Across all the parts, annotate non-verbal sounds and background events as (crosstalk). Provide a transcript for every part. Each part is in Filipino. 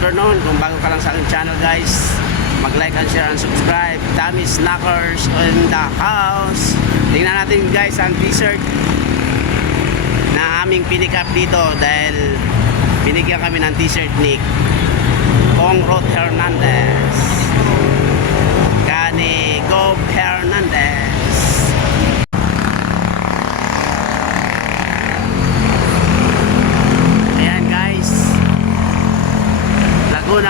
afternoon. Kung bago ka lang sa aking channel guys, mag-like and share and subscribe. Tommy Snackers in the house. Tingnan natin guys ang t-shirt na aming pinick up dito dahil binigyan kami ng t-shirt ni Kong Rod Hernandez. Kani Gob Hernandez. Ayan guys.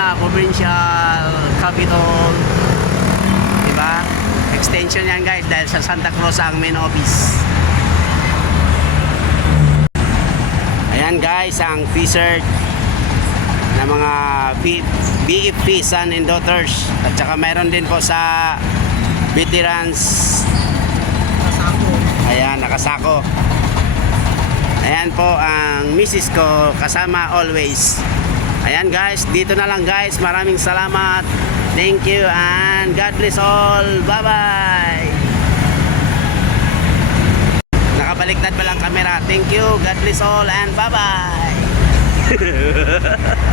Laguna Provincial Capital. Diba? Extension yan guys dahil sa Santa Cruz ang main office. Ayan guys, ang t-shirt na mga BFP son and daughters. At saka mayroon din po sa veterans. Ayan, nakasako. Ayan po ang misis ko kasama always. Ayan guys, dito na lang guys. Maraming salamat. Thank you and God bless all. Bye-bye. Nakabaliktad pa lang kamera. Thank you. God bless all and bye-bye. (laughs)